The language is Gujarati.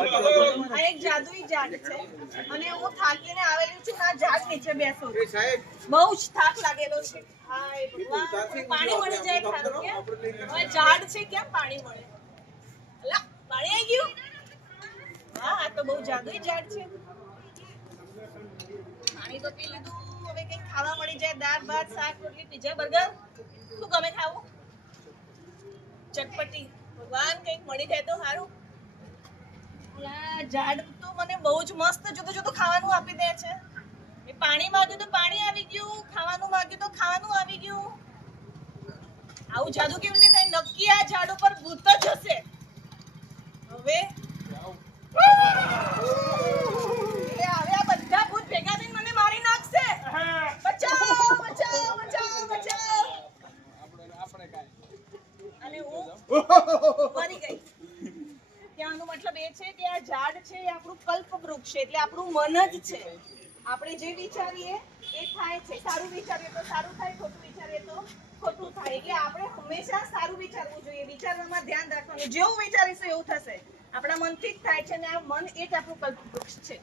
આ એક જાદુઈ ઝાડ છે અને હું થાકીને આવેલી છું આ ઝાડ નીચે બેસો બહુ જ થાક લાગેલો છે હાય ભગવાન પાણી મળી જાય ખારું કે હવે ઝાડ છે કેમ પાણી મળે અલા પાણી આવી ગયું હા આ તો બહુ જાદુઈ ઝાડ છે પાણી તો પી લીધું હવે કંઈક ખાવા મળી જાય દાળ ભાત શાક રોટલી પીઝા બર્ગર શું ગમે ખાવું ચટપટી ભગવાન કંઈક મળી જાય તો સારું ઝાડ તો મને બહુ જ મસ્ત જુદું જુદું ખાવાનું આપી દે છે એ પાણી માંગ્યું તો પાણી આવી ગયું ખાવાનું માંગ્યું તો ખાવાનું આવી ગયું આવું જાદુ કેવી રીતે થાય નક્કી આ ઝાડ ઉપર ભૂત જ હશે હવે હવે આ બધા ભૂત ભેગા થઈને મને મારી નાખશે બચાવો બચાવો બચાવો બચાવો અને હું મરી ગઈ ત્યાંનો મતલબ એ છે કે આ ઝાડ છે એ આપણું કલ્પવૃક્ષ છે એટલે આપણું મન જ છે આપણે જે વિચારીએ એ થાય છે સારું વિચારીએ તો સારું થાય ખોટું વિચારીએ તો ખોટું થાય એટલે આપણે હંમેશા સારું વિચારવું જોઈએ વિચારવામાં ધ્યાન રાખવાનું જેવું વિચારીશું એવું થશે આપણા મનથી જ થાય છે અને આ મન એ જ આપણું કલ્પવૃક્ષ છે